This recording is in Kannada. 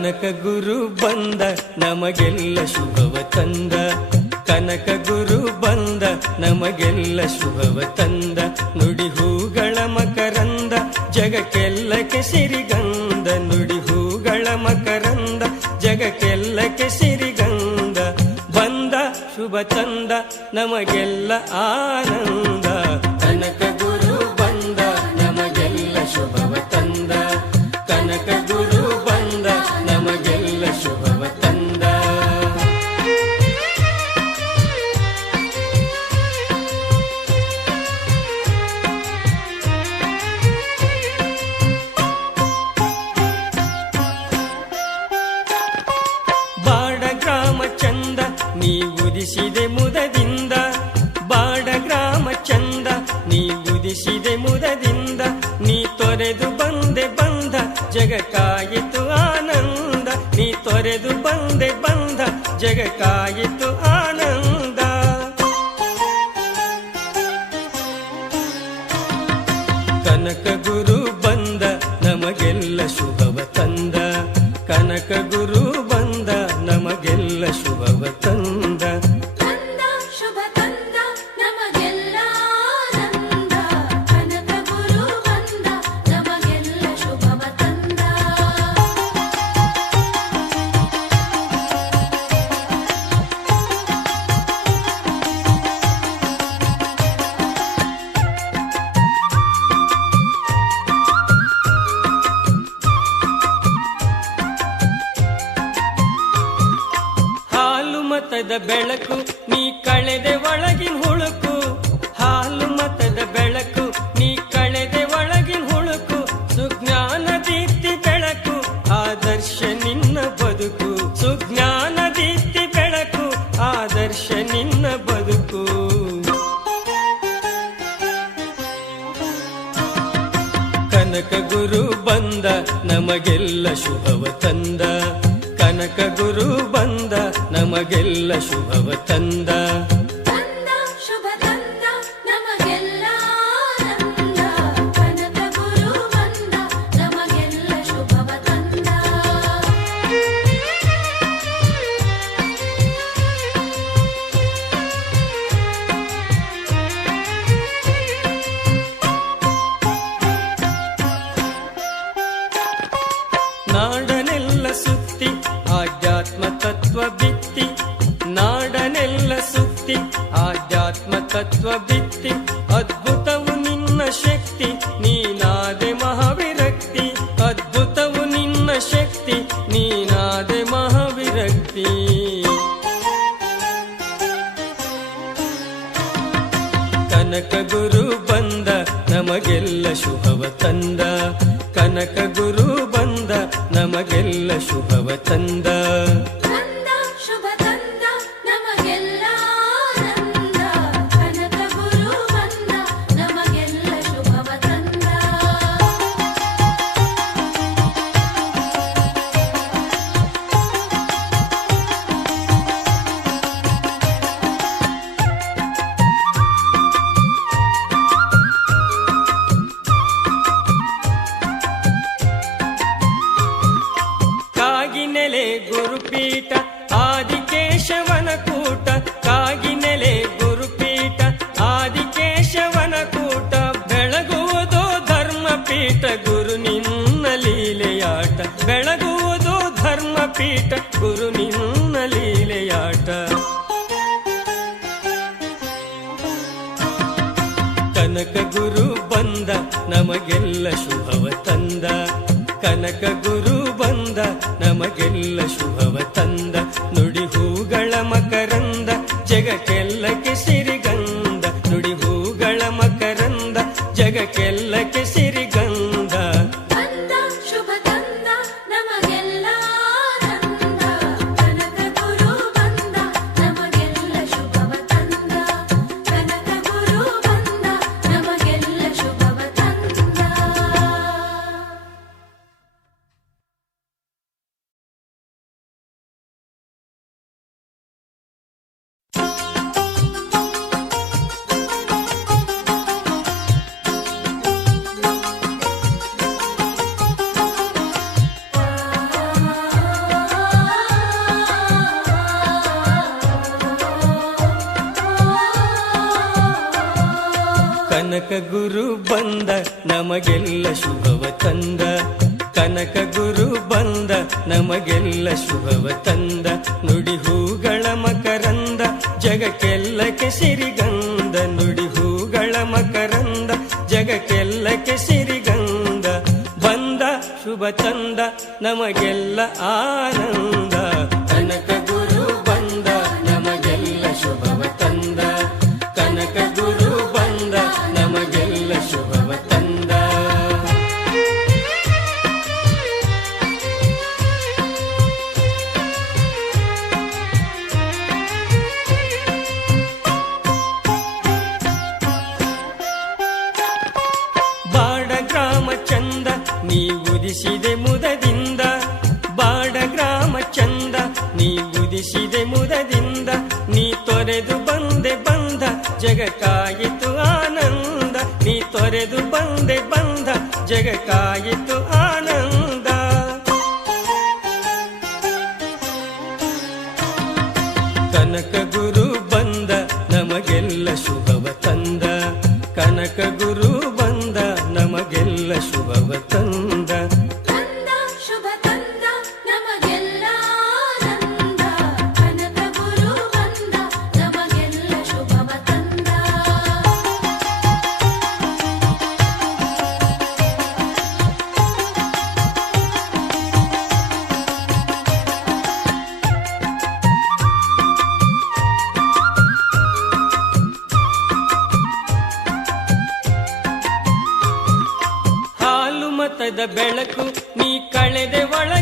ಕನಕ ಗುರು ಬಂದ, ನಮಗೆಲ್ಲ ಶುಭವ ತಂದ. ಕನಕ ಗುರು ಬಂದ, ನಮಗೆಲ್ಲ ಶುಭವ ತಂದ. ನುಡಿ ಹೂಗಳ ಮಕರಂದ, ಜಗಕ್ಕೆಲ್ಲಕ್ಕೆ ಸಿರಿಗಂಧ ನುಡಿ ಹೂಗಳ ಮಕರಂದ, ಜಗಕ್ಕೆಲ್ಲಕ್ಕೆ ಸಿರಿಗಂಧ ಬಂದ, ಶುಭ ತಂದ, ನಮಗೆಲ್ಲ ಆನಂದ. ಬಂದೆ ಬಂದ ಜಗಕ್ಕಾಯಿತು ಆನಂದ. ಕನಕ ಗುರು ಬಂದ ನಮಗೆಲ್ಲ ಶುಭವ ತಂದ. ಕನಕ ಗುರು ಬಂದ ನಮಗೆಲ್ಲ ಶುಭವ ತಂದ. ಮತದ ಬೆಳಕು, ನೀ ಕಳೆದೆ ಒಳಗಿನ ಹುಳುಕು. ಹಾಲು ಮತದ ಬೆಳಕು, ನೀ ಕಳೆದೆ ಒಳಗಿನ ಹುಳುಕು. ಸುಜ್ಞಾನ ದೀಪ್ತಿ ಬೆಳಕು, ಆದರ್ಶ ನಿನ್ನ ಬದುಕು. ಸುಜ್ಞಾನ ದೀಪ್ತಿ ಬೆಳಕು, ಆದರ್ಶ ನಿನ್ನ ಬದುಕು. ಕನಕ ಗುರು ಬಂದ, ನಮಗೆಲ್ಲ ಶುಭವ ತಂದ. ಕನಕ ಗುರು ಬಂದ ನಮಗೆಲ್ಲ ಶುಭವ ತಂದ. ತಂದ ತತ್ವ ಬಿತ್ತಿ ಅದ್ಭುತವು ನಿನ್ನ ಶಕ್ತಿ, ನೀನಾದೆ ಮಹಾವಿರಕ್ತಿ. ಅದ್ಭುತವು ನಿನ್ನ ಶಕ್ತಿ, ನೀನಾದೆ ಮಹಾವಿರಕ್ತಿ. ಕನಕ ಗುರು ಬಂದ, ನಮಗೆಲ್ಲ ಶುಭವ ತಂದ. ಕನಕ ಗುರು ಬಂದ, ನಮಗೆಲ್ಲ ಶುಭವ ತಂದ. ಧರ್ಮಪೀಠ ಗುರು ನಿನ್ನ ಲೀಲೆಯಾಟ. ಕನಕ ಗುರು ಬಂದ ನಮಗೆಲ್ಲ ಶುಭವ ಬಂದ ನಮಗೆಲ್ಲ ಶುಭವ ತಂದ. ಕನಕ ಗುರು ಬಂದ ನಮಗೆಲ್ಲ ಶುಭವ ತಂದ. ನುಡಿ ಹೂಗಳ ಮಕರಂದ, ಜಗಕ್ಕೆಲ್ಲಕ್ಕೆ ಸಿರಿಗಂಧ ನುಡಿ ಹೂಗಳ ಮಕರಂದ, ಜಗಕ್ಕೆಲ್ಲಕ್ಕೆ ಸಿರಿಗಂಧ ಬಂದ, ಶುಭ ತಂದ, ನಮಗೆಲ್ಲ ಆನಂದ. ಕನಕ ಗುರು ಬಂದ, ನಮಗೆಲ್ಲ ಶುಭವ ತಂದ. ಉದಿಸಿದೆ ಮುದದಿಂದ, ಬಾಡ ಗ್ರಾಮ ಚಂದ, ನೀ ಉದಿಸಿದೆ ಮುದದಿಂದ, ನೀ ತೊರೆದು ಬಂದೆ ಬಂದ, ಜಗಕ್ಕಾಯಿತು ಆನಂದ. ನೀ ತೊರೆದು ಬಂದೆ ಬಂದ, ಜಗಕ್ಕಾಯಿತು ಆನಂದ. ಕನಕ ಗುರು ಬಂದ, ನಮಗೆಲ್ಲ ಶುಭವ ತಂದ. ಬೆಳಕು ನೀ ಕಳೆದೆ ಒಳ